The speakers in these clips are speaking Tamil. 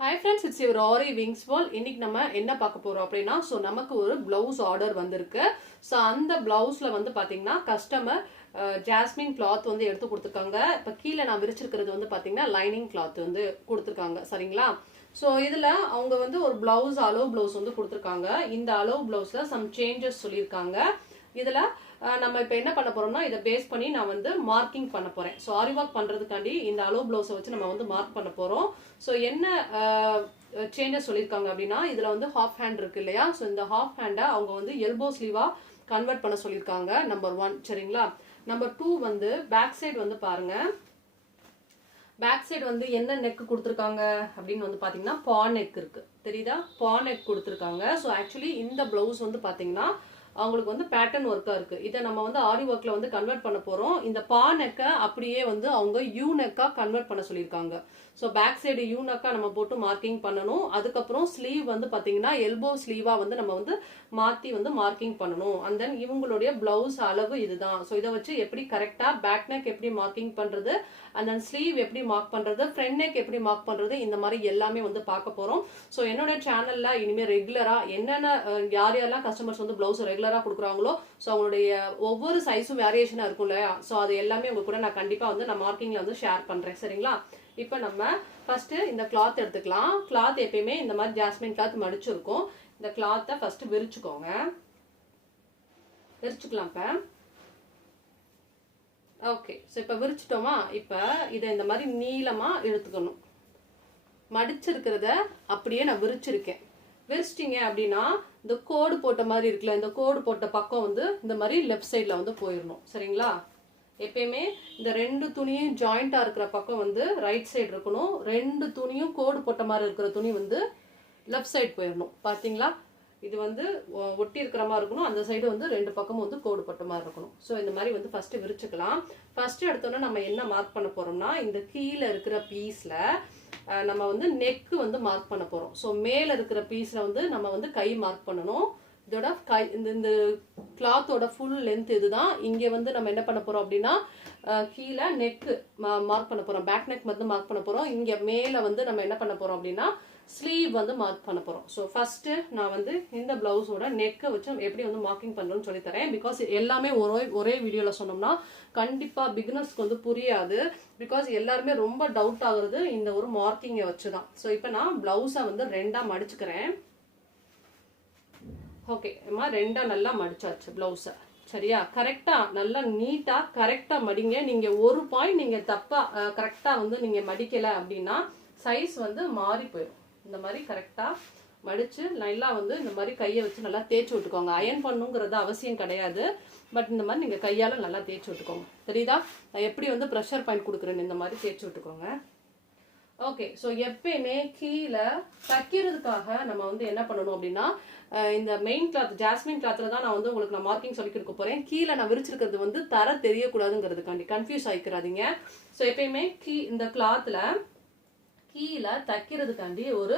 Hi friends, it's your Aariwingsworld. இன்னைக்கு நம்ம என்ன பார்க்க போறோம் அப்படினா நமக்கு ஒரு blouse order வந்திருக்கு. அந்த blouseல வந்து பாத்தீங்கன்னா கஸ்டமர் ஜாஸ்மின் cloth வந்து எடுத்து கொடுத்திருக்காங்க. இப்ப கீழ நான் விரிச்சிருக்கிறது வந்து பாத்தீங்கன்னா lining cloth வந்து கொடுத்திருக்காங்க. சரிங்களா? இதுல அவங்க வந்து ஒரு blouse allow blouse வந்து கொடுத்திருக்காங்க. இந்த allow blouseல some changes சொல்லிருக்காங்க. இதுல நம்ம இப்ப என்ன பண்ண போறோம்னா இத பேஸ் பண்ணி நான் வந்து மார்க்கிங் பண்ண போறேன். ஆரி வர்க் பண்றதுக்காண்டி இந்த allow blouse வச்சு நம்ம வந்து மார்க் பண்ண போறோம். என்ன சேஞ்சஸ் சொல்லிருக்காங்க அப்படினா இதுல வந்து half hand இருக்கு இல்லையா? இந்த half hand அவங்க வந்து elbow sleeve-ஆ கன்வர்ட் பண்ண சொல்லிருக்காங்க. நம்பர் 1 சரிங்களா? நம்பர் 2 வந்து பேக் சைடு வந்து பாருங்க. பேக் சைடு வந்து என்ன நெக் கொடுத்திருக்காங்க அப்படின்னு வந்து பாத்தீங்கன்னா பா நெக் இருக்கு. தெரியுதா? பா நெக் கொடுத்திருக்காங்க. ஆக்சுவலி இந்த பிளவுஸ் வந்து பாத்தீங்கன்னா அவங்களுக்கு வந்து பேட்டர்ன் ஒர்க்கா இருக்கு. இதை நம்ம வந்து ஆரி ஒர்க்ல வந்து கன்வெர்ட் பண்ண போறோம். இந்த பா நெக்க அப்படியே வந்து அவங்க யூ நெக்கா கன்வெர்ட் பண்ண சொல்லியிருக்காங்க. பேக் சைடு யூ நெக்கா நம்ம போட்டு மார்க்கிங் பண்ணணும். அதுக்கப்புறம் ஸ்லீவ் வந்து பாத்தீங்கன்னா எல்போ ஸ்லீவா வந்து நம்ம வந்து மாத்தி வந்து மார்க்கிங் பண்ணணும். அண்ட் தென் இவங்களுடைய பிளவுஸ் அளவு இதுதான். இதை வச்சு எப்படி கரெக்டா பேக் நெக் எப்படி மார்க்கிங் பண்றது, அண்ட் தென் ஸ்லீவ் எப்படி மார்க் பண்றது, ஃப்ரண்ட் நெக் எப்படி மார்க் பண்றது, இந்த மாதிரி எல்லாமே வந்து பார்க்க போறோம். என்னோட சேனல்ல இனிமே ரெகுலரா என்னென்ன யார் யாரெல்லாம் கஸ்டமர்ஸ் வந்து பிளவுஸ் ரெகுலரா கொடுக்குறாங்களோ அவங்களுடைய ஒவ்வொரு சைஸும் வேரியேஷனா இருக்கும் இல்லையா? அது எல்லாமே உங்க கூட நான் கண்டிப்பா வந்து நான் மார்க்கிங்ல வந்து ஷேர் பண்றேன். சரிங்களா? இப்போ நம்ம ஃபர்ஸ்ட் இந்த கிளாத் எடுத்துக்கலாம். கிளாத் எப்பயுமே இந்த மாதிரி ஜாஸ்மின் கிளாத் மடிச்சிருக்கும். இந்த கிளாத்தை ஃபர்ஸ்ட் விரிச்சுக்கோங்க. விரிச்சுக்கலாம் இப்ப. ஓகே, இப்போ விரிச்சிட்டோமா? இப்போ இதை இந்த மாதிரி நீளமா இழுத்துக்கணும். மடிச்சிருக்கிறத அப்படியே நான் விரிச்சிருக்கேன். விரிச்சிட்டீங்க அப்படின்னா இந்த கோடு போட்ட மாதிரி இருக்குல்ல, இந்த கோடு போட்ட பக்கம் வந்து இந்த மாதிரி லெஃப்ட் சைட்ல வந்து போயிடணும். சரிங்களா? எப்பயுமே இந்த ரெண்டு துணியும் ஜாயிண்டா இருக்கிற பக்கம் வந்து ரைட் சைடு இருக்கணும். ரெண்டு துணியும் கோடு போட்ட மாதிரி இருக்கிற துணி வந்து லெஃப்ட் சைடு போயிடணும். பாத்தீங்களா? இது வந்து ஒட்டி இருக்கிற மாதிரி இருக்கணும். அந்த சைடு வந்து ரெண்டு பக்கமும் வந்து கோடு போட்ட மாதிரி இருக்கணும். இந்த மாதிரி வந்து ஃபர்ஸ்ட் விரிச்சுக்கலாம். ஃபர்ஸ்ட் எடுத்தோன்னா நம்ம என்ன மார்க் பண்ண போறோம்னா இந்த கீழே இருக்கிற பீஸ்ல நம்ம வந்து நெக் வந்து மார்க் பண்ண போறோம். மேல இருக்கிற பீஸ்ல வந்து நம்ம வந்து கை மார்க் பண்ணணும். இதோட கை இந்த கிளாத்தோட ஃபுல் லென்த் இதுதான். இங்க வந்து நம்ம என்ன பண்ண போறோம் அப்படின்னா கீழே நெக் மார்க் பண்ண போறோம். பேக் நெக் வந்து மார்க் பண்ண போறோம். இங்க மேல வந்து நம்ம என்ன பண்ண போறோம் அப்படின்னா ஸ்லீவ் வந்து மார்க் பண்ண போறோம். ஃபர்ஸ்ட் நான் வந்து இந்த பிளவுஸோட நெக்கை வச்சு எப்படி வந்து மார்க்கிங் பண்றோம்னு சொல்லி தரேன். பிகாஸ் எல்லாமே ஒரே வீடியோல சொன்னோம்னா கண்டிப்பா பிகினர்ஸ்க்கு வந்து புரியாது. பிகாஸ் எல்லாருமே ரொம்ப டவுட் ஆகுறது இந்த ஒரு மார்க்கிங்கை வச்சுதான். இப்போ நான் பிளவுஸை வந்து ரெண்டா மடிச்சுக்கிறேன். ஓகே, ரெண்டா நல்லா மடிச்சாச்சு பிளவுஸ. சரியா? கரெக்டா நல்லா நீட்டா கரெக்டா மடிங்க. நீங்க ஒரு பாயிண்ட் நீங்க தப்பா கரெக்டா வந்து நீங்க மடிக்கல அப்படின்னா சைஸ் வந்து மாறி போயிடும். இந்த மாதிரி கரெக்டா மடிச்சு நல்லா வந்து இந்த மாதிரி கையை வச்சு நல்லா தேய்ச்சி விட்டுக்கோங்க. அயன் பண்ணுங்கிறது அவசியம் கிடையாது. பட் இந்த மாதிரி நீங்க கையால நல்லா தேய்ச்சி விட்டுக்கோங்க. தெரியுதா? நான் எப்படி வந்து ப்ரெஷர் பாயிண்ட் கொடுக்குறேன்னு இந்த மாதிரி தேய்ச்சி விட்டுக்கோங்க. ஓகே, எப்பயுமே கீழே தைக்கிறதுக்காக நம்ம வந்து என்ன பண்ணணும் அப்படின்னா இந்த மெயின் கிளாத் ஜாஸ்மின் கிளாத்ல தான் நான் வந்து உங்களுக்கு நான் மார்க்கிங் சொல்லி கொடுக்க போறேன். கீழே நான் விரிச்சிருக்கிறது வந்து தர தெரியக்கூடாதுங்கிறதுக்காண்டி கன்ஃபியூஸ் ஆயிக்கிறாதீங்க. எப்பயுமே இந்த கிளாத்ல கீழே தைக்கிறதுக்காண்டி ஒரு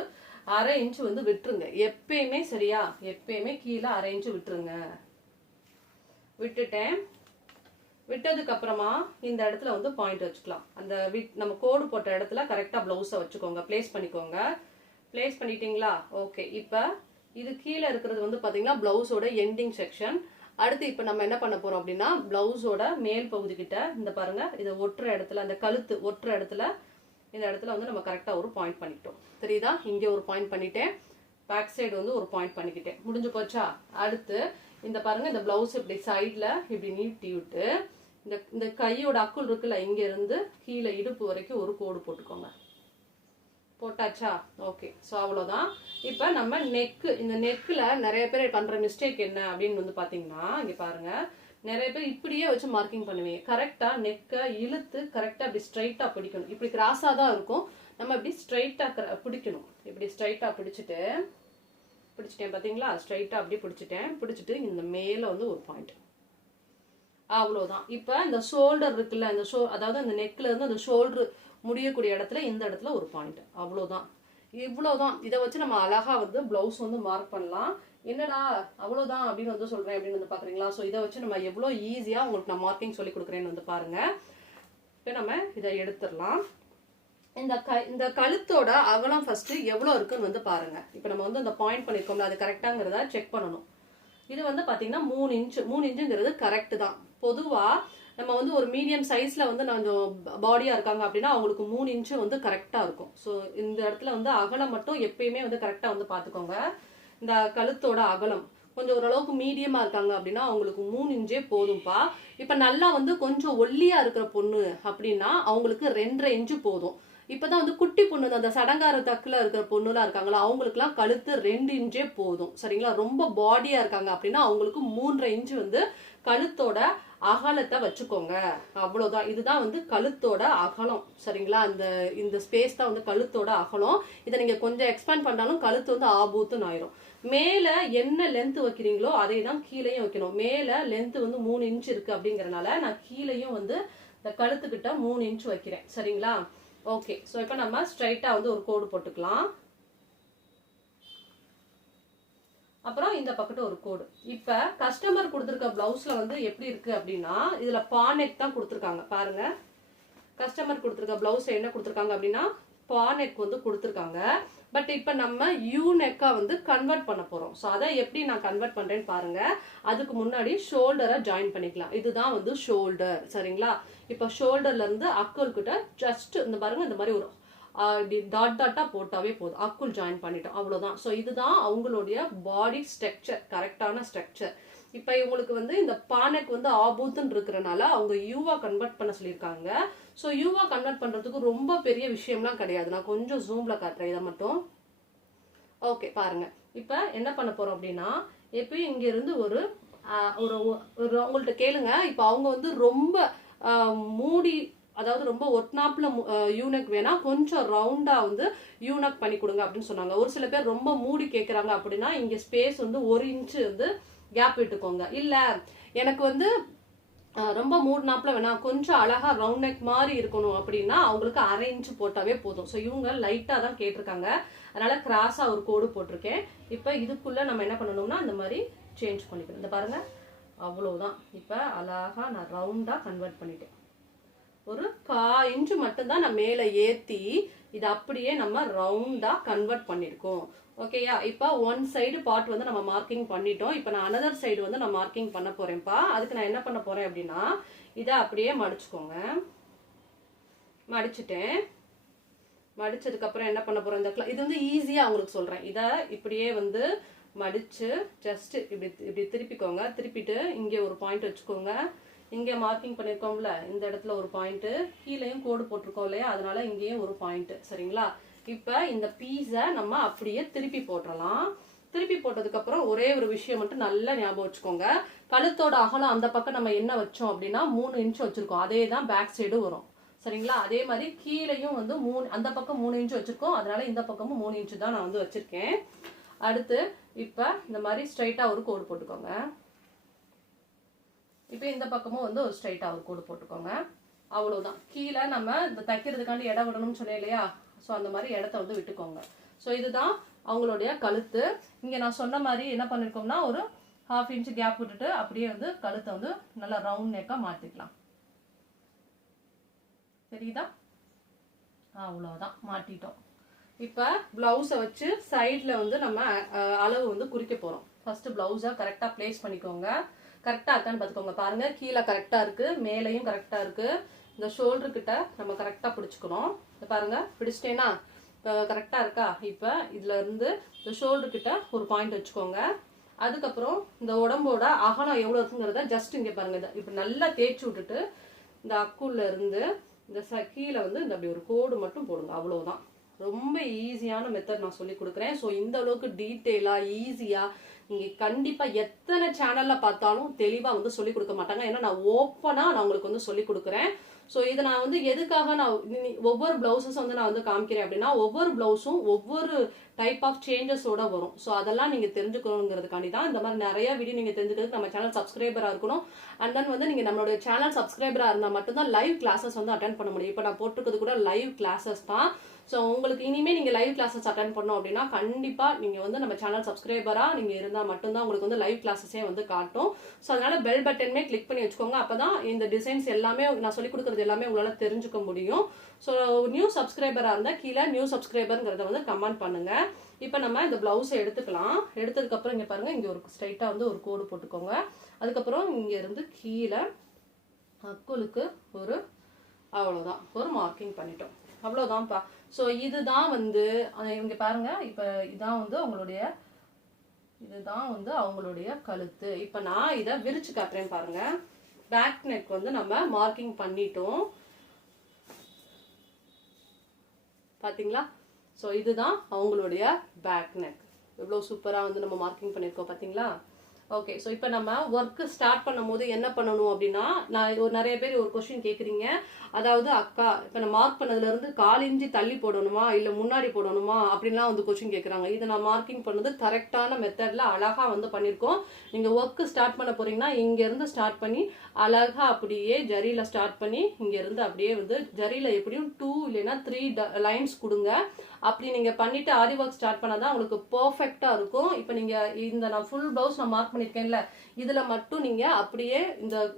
1/2 இன்ச் வந்து விட்டுருங்க. எப்பயுமே சரியா? எப்பயுமே கீழே 1/2 இன்ச் விட்டுருங்க. விட்டுட்டேன். விட்டதுக்கு அப்புறமா இந்த இடத்துல வந்து பாயிண்ட் வச்சுக்கலாம். அந்த நம்ம கோடு போட்ட இடத்துல கரெக்டா பிளவுஸை வச்சுக்கோங்க. பிளேஸ் பண்ணிக்கோங்க. பிளேஸ் பண்ணிட்டீங்களா? ஓகே, இப்போ இது கீழே இருக்கிறது வந்து பாத்தீங்கன்னா பிளவுஸோட எண்டிங் செக்ஷன். அடுத்து இப்போ நம்ம என்ன பண்ண போறோம் அப்படின்னா பிளவுஸோட மேல் பகுதி கிட்ட இந்த பாருங்க, இதை ஒட்டுற இடத்துல அந்த கழுத்து ஒட்டுற இடத்துல இந்த இடத்துல வந்து நம்ம கரெக்டா ஒரு பாயிண்ட் பண்ணிட்டோம். தெரியுதா? இங்க ஒரு பாயிண்ட் பண்ணிட்டேன். பேக் சைடு வந்து ஒரு பாயிண்ட் பண்ணிக்கிட்டேன். முடிஞ்சு போச்சா? அடுத்து இந்த பாருங்க, இந்த பிளவுஸ் இப்படி சைட்ல இப்படி நீட்டி விட்டு இந்த கையோட அக்குள் இருக்குல்ல, இங்க இருந்து கீழே இடுப்பு வரைக்கும் ஒரு கோடு போட்டுக்கோங்க. போட்டாச்சா? ஓகே, அவ்வளவுதான். இப்ப நம்ம நெக்கு, இந்த நெக்ல நிறைய பேர் பண்ற மிஸ்டேக் என்ன அப்படின்னு வந்து பாத்தீங்கன்னா இங்க பாருங்க, நிறைய பேர் இப்படியே வச்சு மார்க்கிங் பண்ணுவீங்க. கரெக்டா நெக்கை இழுத்து கரெக்டா இப்படி ஸ்ட்ரைட்டா பிடிக்கணும். இப்படி கிராஸா தான் இருக்கும். நம்ம இப்படி ஸ்ட்ரைட்டா பிடிக்கணும். இப்படி ஸ்ட்ரைட்டா பிடிச்சிட்டேன் பாத்தீங்களா? ஸ்ட்ரைட்டா அப்படி பிடிச்சிட்டு இந்த மேல வந்து ஒரு பாயிண்ட். அவ்வளவுதான். இப்ப இந்த ஷோல்டர் இருக்குல்ல, இந்த அதாவது இந்த நெக்ல இருந்து அந்த ஷோல்டர் முடியக்கூடிய இடத்துல இந்த இடத்துல ஒரு பாயிண்ட். அவ்வளவுதான். இவ்வளவுதான். இதை வச்சு நம்ம அழகா வந்து பிளவுஸ் வந்து மார்க் பண்ணலாம். என்னடா அவ்வளவுதான் அப்படின்னு வந்து சொல்றேன் அப்படின்னு வந்து பாக்குறீங்களா? இதை வச்சு நம்ம எவ்வளவு ஈஸியா உங்களுக்கு நான் மார்க்கிங் சொல்லி கொடுக்குறேன்னு வந்து பாருங்க. இப்ப நம்ம இதை எடுத்துடலாம். இந்த கழுத்தோட அகலம் ஃபர்ஸ்ட் எவ்வளவு இருக்குன்னு வந்து பாருங்க. இப்போ நம்ம வந்து அந்த பாயிண்ட் பண்ணிருக்கோம்ல, அது கரெக்டாங்கிறத செக் பண்ணணும். இது வந்து பாத்தீங்கன்னா 3 இன்ச். 3 இன்ச்சுங்கிறது கரெக்ட் தான். பொதுவா நம்ம வந்து ஒரு மீடியம் சைஸ்ல வந்து கொஞ்சம் பாடியா இருக்காங்க அப்படின்னா அவங்களுக்கு 3 இன்ச்சு வந்து கரெக்டா இருக்கும். ஸோ இந்த இடத்துல வந்து அகலம் மட்டும் எப்பயுமே வந்து கரெக்டா வந்து பாத்துக்கோங்க. இந்த கழுத்தோட அகலம் கொஞ்சம் ஓரளவுக்கு மீடியமா இருக்காங்க அப்படின்னா அவங்களுக்கு 3 இன்ச்சே போதும்பா. இப்ப நல்லா வந்து கொஞ்சம் ஒல்லியா இருக்கிற பொண்ணு அப்படின்னா அவங்களுக்கு 2.5 இன்ச்சு போதும். இப்பதான் வந்து குட்டி பொண்ணு, அந்த சடங்கார தக்குல இருக்கிற பொண்ணுலாம் இருக்காங்களா, அவங்களுக்கு எல்லாம் கழுத்து 2 இன்ச்சே போதும். சரிங்களா? ரொம்ப பாடியா இருக்காங்க அப்படின்னா அவங்களுக்கு 3.5 இன்ச்சு வந்து கழுத்தோட அகலத்தை வச்சுக்கோங்க. அவ்வளவுதான். இதுதான் வந்து கழுத்தோட அகலம். சரிங்களா? இந்த ஸ்பேஸ் தான் வந்து கழுத்தோட அகலம். இதை நீங்க கொஞ்சம் எக்ஸ்பேண்ட் பண்ணாலும் கழுத்து வந்து ஆபூத்துன்னு ஆயிரும். மேல என்ன லென்த் வைக்கிறீங்களோ அதை தான் கீழேயும் வைக்கணும். மேல லென்த் வந்து 3 இன்ச் இருக்கு அப்படிங்கறதுனால நான் கீழேயும் வந்து இந்த கழுத்துக்கிட்ட 3 இன்ச் வைக்கிறேன். சரிங்களா? ஓகே. சோ இப்போ நம்ம ஸ்ட்ரைட்டா வந்து ஒரு கோடு போட்டுக்கலாம். அப்புறம் இந்த பக்கத்து ஒரு கோடு. இப்ப கஸ்டமர் கொடுத்திருக்க பிளவுஸ்ல வந்து எப்படி இருக்கு அப்படின்னா இதுல பானெக் தான் கொடுத்திருக்காங்க. பாருங்க, கஸ்டமர் கொடுத்திருக்க பிளவுஸ் என்ன கொடுத்திருக்காங்க அப்படின்னா பானெக் வந்து கொடுத்திருக்காங்க. பட் இப்ப நம்ம யூ நெக்கா வந்து கன்வெர்ட் பண்ண போறோம். ஸோ அதை எப்படி நான் கன்வெர்ட் பண்றேன்னு பாருங்க. அதுக்கு முன்னாடி ஷோல்டரை ஜாயின் பண்ணிக்கலாம். இதுதான் வந்து ஷோல்டர். சரிங்களா? இப்ப ஷோல்டர்ல இருந்து அக்குள் கிட்ட ஜஸ்ட் இந்த பாருங்க, இந்த மாதிரி ஒரு டாட் டாட்டா போட்டாவே போதும். அக்குள் ஜாயின் பண்ணிட்டோம், அவ்வளவுதான். ஸோ இதுதான் அவங்களுடைய பாடி ஸ்ட்ரக்சர், கரெக்டான ஸ்ட்ரக்சர். இப்ப இவங்களுக்கு வந்து இந்த பானெக் வந்து ஆபூத்துன்னு இருக்கிறனால அவங்க யூவா கன்வெர்ட் பண்ண சொல்லியிருக்காங்க. ஸோ யூவா கன்வெர்ட் பண்றதுக்கு ரொம்ப பெரிய விஷயம்லாம் கிடையாது. நான் கொஞ்சம் ஜூம்ல காட்டுறேன் இதை மட்டும். ஓகே, பாருங்க. இப்ப என்ன பண்ண போறோம் அப்படின்னா எப்பயும் இங்க இருந்து ஒரு உங்கள்ட்ட கேளுங்க. இப்ப அவங்க வந்து ரொம்ப மூடி, அதாவது ரொம்ப ஒட்னாப்ல யூனக் வேணா கொஞ்சம் ரவுண்டா வந்து யூனக் பண்ணி கொடுங்க அப்படின்னு சொன்னாங்க. ஒரு சில பேர் ரொம்ப மூடி கேட்கறாங்க அப்படின்னா இங்க ஸ்பேஸ் வந்து 1 இன்ச் வந்து கேப் விட்டுக்கோங்க. இல்ல எனக்கு வந்து ரொம்ப மூடினாப்ல வேணா கொஞ்சம் அழகா ரவுண்ட் நெக் மாதிரி இருக்கணும் அப்படின்னா அவங்களுக்கு 1/2 இன்ச் போட்டாவே போதும். ஸோ இவங்க லைட்டா தான் கேட்டிருக்காங்க, அதனால கிராஸா ஒரு கோடு போட்டிருக்கேன். இப்ப இதுக்குள்ள நம்ம என்ன பண்ணணும்னா இந்த மாதிரி சேஞ்ச் பண்ணிக்கணும். இந்த பாருங்க, அவ்வளவுதான். இப்ப அழகா நான் ரவுண்டா கன்வெர்ட் பண்ணிட்டேன். ஒரு 1/4 இன்ச் மட்டும் தான் நான் மேல ஏத்தி இது அப்படியே நம்ம ரவுண்டா கன்வெர்ட் பண்ணிருக்கோம். ஓகேயா? இப்ப ஒன் சைடு பார்ட் வந்து நம்ம மார்க்கிங் பண்ணிட்டோம். இப்ப நான் அனதர் சைடு வந்து நான் மார்க்கிங் பண்ண போறேன்ப்பா. அதுக்கு நான் என்ன பண்ண போறேன் அப்படின்னா இதை அப்படியே மடிச்சுக்கோங்க. மடிச்சுட்டேன். மடிச்சதுக்கு அப்புறம் என்ன பண்ண போறோம், இந்த இது வந்து ஈஸியா உங்களுக்கு சொல்றேன். இதை இப்படியே வந்து மடிச்சு ஜஸ்ட் இப்படி திருப்பிக்கோங்க. திருப்பிட்டு இங்க ஒரு பாயிண்ட் வச்சுக்கோங்க. இங்க மார்க்கிங் பண்ணிருக்கோம்ல, இந்த இடத்துல ஒரு பாயிண்ட், கீழேயும் கோடு போட்டிருக்கோம் இல்லையா, அதனால இங்கேயும் ஒரு பாயிண்ட். சரிங்களா? இப்ப இந்த பீஸை நம்ம அப்படியே திருப்பி போட்டுடலாம். திருப்பி போட்டதுக்கு அப்புறம் ஒரே ஒரு விஷயம் மட்டும் நல்லா ஞாபகம் வச்சுக்கோங்க. கழுத்தோட அகலம் அந்த பக்கம் நம்ம என்ன வச்சோம் அப்படின்னா 3 இன்ச் வச்சிருக்கோம். அதே தான் பேக் சைடு வரும். சரிங்களா? அதே மாதிரி கீழையும் வந்து அந்த பக்கம் 3 இன்ச் வச்சிருக்கோம். அதனால இந்த பக்கமும் 3 இன்ச் தான் நான் வந்து வச்சிருக்கேன். அடுத்து இப்ப இந்த மாதிரி ஸ்ட்ரைட்டா ஒரு கோடு போட்டுக்கோங்க. இப்ப இந்த பக்கமும் வந்து ஒரு ஸ்ட்ரைட்டா ஒரு கோடு போட்டுக்கோங்க. அவ்வளவுதான். கீழே நம்ம இந்த தைக்கிறதுக்காண்டி இடம் விடணும்னு சொன்னேன் இல்லையா, ஸோ அந்த மாதிரி இடத்த வந்து விட்டுக்கோங்க. ஸோ இதுதான் அவங்களுடைய கழுத்து. இங்க நான் சொன்ன மாதிரி என்ன பண்ணிருக்கோம்னா ஒரு 1/2 இன்ச் கேப் விட்டுட்டு அப்படியே வந்து கழுத்தை வந்து நல்லா ரவுண்ட் நெக்கா மாத்திக்கலாம். சரிதா? அவ்வளவுதான், மாட்டிட்டோம். இப்ப பிளவுஸை வச்சு சைட்ல வந்து நம்ம அளவு வந்து குறிக்க போறோம். ஃபர்ஸ்ட் பிளவுஸை கரெக்டா பிளேஸ் பண்ணிக்கோங்க. கரெக்டா இருக்கான்னு பாத்துக்கோங்க. பாருங்க, கீழே கரெக்டா இருக்கு, மேலையும் கரெக்டா இருக்கு. இந்த ஷோல்டர் கிட்ட நம்ம கரெக்டா பிடிச்சுக்கணும். பாருங்க, பிடிச்சிட்டேனா கரெக்டா இருக்கா? இப்ப இதுல இருந்து இந்த ஷோல்டர் கிட்ட ஒரு பாயிண்ட் வச்சுக்கோங்க. அதுக்கப்புறம் இந்த உடம்போட அகலம் எவ்வளவு இருக்குங்கிறத ஜஸ்ட் இங்க பாருங்க, இப்ப நல்லா தேய்ச்சி விட்டுட்டு இந்த அக்குள்ள இருந்து இந்த கீழே வந்து இந்த அப்படி ஒரு கோடு மட்டும் போடுங்க. அவ்வளவுதான். ரொம்ப ஈஸியான மெத்தட் நான் சொல்லி கொடுக்குறேன். ஸோ இந்த அளவுக்கு டீட்டெயிலா ஈஸியா நீங்க கண்டிப்பா எத்தனை சேனல்ல பார்த்தாலும் தெளிவா வந்து சொல்லி கொடுக்க மாட்டாங்க. ஏன்னா நான் ஓப்பனா நான் உங்களுக்கு வந்து சொல்லி கொடுக்குறேன். ஸோ இதை நான் வந்து எதுக்காக நான் ஒவ்வொரு பிளவுசஸ் வந்து நான் வந்து காமிக்கிறேன் அப்படின்னா ஒவ்வொரு பிளவுஸும் ஒவ்வொரு டைப் ஆஃப் சேஞ்சஸோட வரும். ஸோ அதெல்லாம் நீங்க தெரிஞ்சுக்கணுங்கிறதுக்காண்டி தான் இந்த மாதிரி நிறைய வீடியோ நீங்க தெரிஞ்சுக்கிறதுக்கு நம்ம சேனல் சப்ஸ்கிரைபரா இருக்கணும். அண்ட் தென் வந்து நீங்க நம்மளுடைய சேனல் சப்ஸ்கிரைபரா இருந்தால் மட்டும்தான் லைவ் கிளாஸஸ் வந்து அட்டென்ட் பண்ண முடியும். இப்போ நான் போட்டிருக்கிறது கூட லைவ் கிளாஸஸ் தான். ஸோ உங்களுக்கு இனிமே நீங்க லைவ் கிளாஸஸ் அட்டன் பண்ணோம் அப்படின்னா கண்டிப்பா நீங்க வந்து நம்ம சேனல் சப்ஸ்கிரைபரா நீங்க இருந்தா மட்டும்தான் உங்களுக்கு வந்து லைவ் கிளாஸஸே வந்து காட்டும். ஸோ அதனால பெல் பட்டனுமே கிளிக் பண்ணி வச்சுக்கோங்க. அப்பதான் இந்த டிசைன்ஸ் எல்லாமே நான் சொல்லி கொடுக்கறது எல்லாமே உங்களால தெரிஞ்சுக்க முடியும். ஸோ நியூ சப்ஸ்கிரைபரா இருந்தா கீழே நியூ சப்ஸ்கிரைபர்ங்கிறத வந்து கமெண்ட் பண்ணுங்க. இப்போ நம்ம இந்த பிளவுஸை எடுத்துக்கலாம். எடுத்ததுக்கு அப்புறம் இங்க பாருங்க, இங்க ஒரு ஸ்ட்ரைட்டா வந்து ஒரு கோடு போட்டுக்கோங்க. அதுக்கப்புறம் இங்க இருந்து கீழே அக்குளுக்கு ஒரு அவ்வளவுதான் ஒரு மார்க்கிங் பண்ணிட்டோம். அவ்வளவுதான்ப்பா. ஸோ இதுதான் வந்து இங்க பாருங்க, இப்ப இதான் வந்து உங்களுடைய இதுதான் வந்து அவங்களுடைய கழுத்து. இப்ப நான் இதை விரிச்சு காட்டுறேன் பாருங்க. பேக் நெக் வந்து நம்ம மார்க்கிங் பண்ணிட்டோம் பாத்தீங்களா? ஸோ இதுதான் அவங்களுடைய பேக் நெக். எவ்வளவு சூப்பரா வந்து நம்ம மார்க்கிங் பண்ணிருக்கோம் பாத்தீங்களா? ஓகே. ஸோ இப்போ நம்ம ஒர்க்கு ஸ்டார்ட் பண்ணும் போது என்ன பண்ணணும் அப்படின்னா, நான் நிறைய பேர் ஒரு கொஸ்டின் கேட்குறீங்க. அதாவது அக்கா இப்போ நான் மார்க் பண்ணதுல இருந்து 1/4 இன்ச்சு தள்ளி போடணுமா இல்லை முன்னாடி போடணுமா அப்படின்லாம் வந்து கொஸ்டின் கேட்குறாங்க. இதை நான் மார்க்கிங் பண்ணது கரெக்டான மெத்தட்ல அழகா வந்து பண்ணியிருக்கோம். நீங்க ஒர்க்கு ஸ்டார்ட் பண்ண போறீங்கன்னா இங்க இருந்து ஸ்டார்ட் பண்ணி அழகா அப்படியே ஜரியில ஸ்டார்ட் பண்ணி இங்க இருந்து அப்படியே வந்து ஜரியில எப்படியும் 2 இல்லைன்னா 3 லைன்ஸ் கொடுங்க. அப்படி நீங்க பண்ணிட்டு ஆரி ஒர்க் ஸ்டார்ட் பண்ணாதான் உங்களுக்கு பெர்ஃபெக்ட்டா இருக்கும். இப்போ நீங்க இந்த நான் ஃபுல் பிளவுஸ் நான் மார்க் பண்ணிருக்கேன்ல, இதுல மட்டும் நீங்க அப்படியே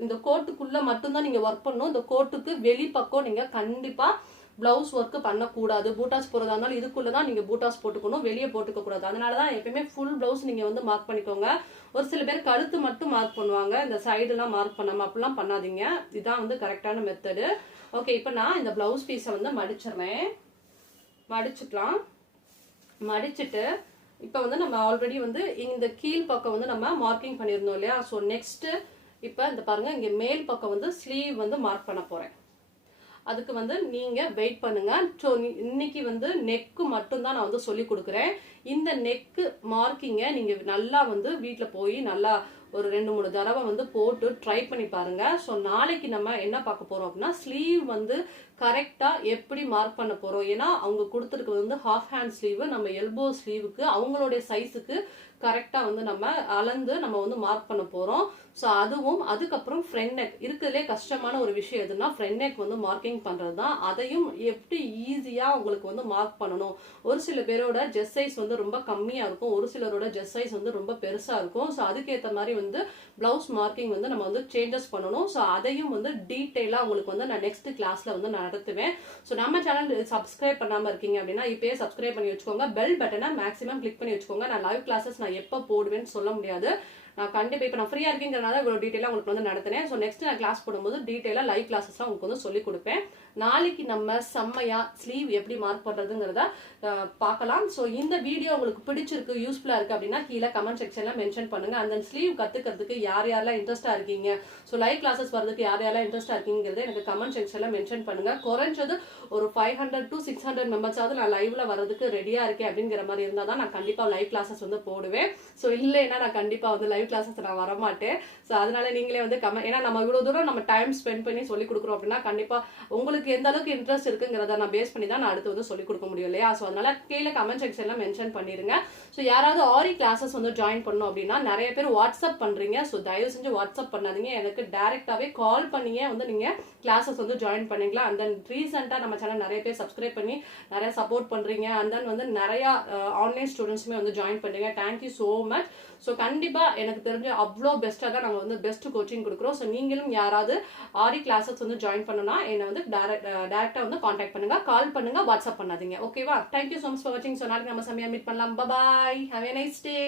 இந்த கோட்டுக்குள்ள மட்டும்தான் நீங்க ஒர்க் பண்ணணும். இந்த கோட்டுக்கு வெளிப்பக்கம் நீங்க கண்டிப்பா பிளவுஸ் ஒர்க் பண்ணக்கூடாது. பூட்டாஸ் போறதா இருந்தாலும் இதுக்குள்ளதான் நீங்க பூட்டாஸ் போட்டுக்கணும், வெளியே போட்டுக்க கூடாது. அதனாலதான் எப்பயுமே ஃபுல் பிளவுஸ் நீங்க வந்து மார்க் பண்ணிக்கோங்க. ஒரு சில பேர் கழுத்து மட்டும் மார்க் பண்ணுவாங்க, இந்த சைடு எல்லாம் மார்க் பண்ணாம அப்படிலாம் பண்ணாதீங்க. இதுதான் வந்து கரெக்டான மெத்தடு. ஓகே. இப்போ நான் இந்த பிளவுஸ் பீஸை வந்து மடிச்சிடுறேன். மடிச்சுக்கலாம். மடிச்சுட்டு இப்போ வந்து நம்ம ஆல்ரெடி வந்து இந்த கீழ் பக்கம் வந்து நம்ம மார்க்கிங் பண்ணியிருந்தோம் இல்லையா? ஸோ நெக்ஸ்ட் இப்போ இந்த பாருங்க, இங்க மேல் பக்கம் வந்து ஸ்லீவ் வந்து மார்க் பண்ண போறேன். அதுக்கு வந்து நீங்க வெயிட் பண்ணுங்க. ஸோ இன்னைக்கு வந்து நெக்கு மட்டும் தான் நான் வந்து சொல்லி கொடுக்குறேன். இந்த நெக்கு மார்க்கிங்கை நீங்க நல்லா வந்து வீட்டில் போய் நல்லா ஒரு 2-3 தடவை வந்து போட்டு ட்ரை பண்ணி பாருங்க. ஸோ நாளைக்கு நம்ம என்ன பார்க்க போறோம் அப்படின்னா, ஸ்லீவ் வந்து கரெக்டா எப்படி மார்க் பண்ண போறோம். ஏன்னா அவங்க கொடுத்துருக்கு வந்து ஹாஃப் ஹேண்ட் ஸ்லீவ், நம்ம எல்போ ஸ்லீவுக்கு அவங்களுடைய சைஸுக்கு கரெக்டா வந்து நம்ம அளந்து நம்ம வந்து மார்க் பண்ண போறோம். ஸோ அதுவும் அதுக்கப்புறம் ஃப்ரண்ட் நெக் இருக்கிறதுலே கஷ்டமான ஒரு விஷயம் எதுனா ஃப்ரண்ட் நெக் வந்து மார்க்கிங் பண்றது தான். அதையும் எப்படி ஈஸியா உங்களுக்கு வந்து மார்க் பண்ணணும். ஒரு சில பேரோட ஜெஸ் சைஸ் வந்து ரொம்ப கம்மியா இருக்கும், ஒரு சிலரோட ஜெஸ் சைஸ் வந்து ரொம்ப பெருசா இருக்கும். ஸோ அதுக்கேற்ற மாதிரி வந்து பிளவுஸ் மார்க்கிங் வந்து நம்ம வந்து சேஞ்சஸ் பண்ணணும். ஸோ அதையும் வந்து டீட்டெயிலா உங்களுக்கு வந்து நான் நெக்ஸ்ட் கிளாஸ்ல வந்து நடத்துவேன். ஸோ நம்ம சேனல் சப்ஸ்கிரைப் பண்ணாம இருக்கீங்க அப்படின்னா இப்பயே சப்ஸ்கிரைப் பண்ணி வச்சுக்கோங்க. பெல் பட்டனை மேக்ஸிமம் கிளிக் பண்ணி வச்சுக்கோங்க. நான் லைவ் கிளாஸஸ் நான் எப்போ போடுவேன்னு சொல்ல முடியாது. நான் கண்டிப்பா இப்போ நான் ஃப்ரீயா இருக்கேங்கிறனால இவ்வளவு டீட்டெயிலா உங்களுக்கு வந்து நடத்தினேன். ஸோ நெக்ஸ்ட் நான் கிளாஸ் போடும்போது டீட்டெயிலா லைவ் கிளாஸஸ்லாம் உங்களுக்கு வந்து சொல்லி கொடுப்பேன். நாளைக்கு நம்ம செம்மையா ஸ்லீவ் எப்படி மார்க் பண்றதுங்கிறத பார்க்கலாம். ஸோ இந்த வீடியோ உங்களுக்கு பிடிச்சிருக்கு, யூஸ்ஃபுல்லா இருக்கு அப்படின்னா கீழே கமெண்ட் செக்ஷன்ல மென்ஷன் பண்ணுங்க. அந்த ஸ்லீவ் கத்துக்கிறதுக்கு யார் யாரெல்லாம் இன்ட்ரெஸ்டா இருக்கீங்க, ஸோ லைவ் கிளாஸஸ் வரதுக்கு யார் யாரெல்லாம் இன்ட்ரெஸ்டா இருக்கீங்கிறத எனக்கு கமெண்ட் செக்ஷன்ல மென்ஷன் பண்ணுங்க. குறைஞ்சது ஒரு 500 to 600 மெம்பர்ஸாவது நான் லைவ்ல வரதுக்கு ரெடியா இருக்கேன் அப்படிங்கிற மாதிரி இருந்தா தான் நான் கண்டிப்பா லைவ் கிளாஸஸ் வந்து போடுவேன். ஸோ இல்லைன்னா நான் கண்டிப்பா வந்து லைவ் கிளாஸஸ் நான் வரமாட்டேன். ஸோ அதனால நீங்களே வந்து ஏன்னா நம்ம இவ்வளவு தூரம் நம்ம டைம் ஸ்பெண்ட் பண்ணி சொல்லி கொடுக்குறோம் அப்படின்னா கண்டிப்பா உங்களுக்கு எந்த அளவுக்கு இன்ட்ரெஸ்ட் இருக்குங்கிறத நான் பேஸ் பண்ணி தான் நான் அடுத்து வந்து சொல்லி கொடுக்க முடியும் இல்லையா? ஸோ அதனால கீழே கமெண்ட் செக்ஷன்ல மென்ஷன் பண்ணிருங்க. ஸோ யாராவது ஆரி கிளாஸஸ் வந்து ஜாயின் பண்ணணும் அப்படின்னா நிறைய பேர் வாட்ஸ்அப் பண்றீங்க. ஸோ தயவு செஞ்சு வாட்ஸ்அப் பண்ணாதீங்க, எனக்கு டைரக்டாவே கால் பண்ணியே வந்து நீங்க கிளாஸஸ் வந்து ஜாயின் பண்ணிக்கலாம். அண்ட் தென் ரீசெண்டா நம்ம சேனல் நிறைய பேர் சப்ஸ்கிரைப் பண்ணி நிறைய சப்போர்ட் பண்றீங்க. அண்ட் தென் வந்து நிறைய ஆன்லைன் ஸ்டூடெண்ட்ஸுமே வந்து ஜாயின் பண்றீங்க. Thank you so much. ஸோ கண்டிப்பா எனக்கு தெரிஞ்ச அவ்வளோ பெஸ்ட்டாக தான் நாங்கள் வந்து பெஸ்ட் கோச்சிங் கொடுக்குறோம். ஸோ நீங்களும் யாராவது ஆரி கிளாஸஸ் வந்து ஜாயின் பண்ணணும்னா என்னை வந்து டேரக்டா வந்து கான்டாக்ட் பண்ணுங்க, கால் பண்ணுங்க, வாட்ஸ்அப் பண்ணாதீங்க. ஓகேவா? தேங்க்யூ ஸோ மச் ஃபார் வாட்சிங். ஸோ நாளைக்கு நம்ம செம்மையா மீட் பண்ணலாம். பாய், ஹேவ் எ நைஸ் டே.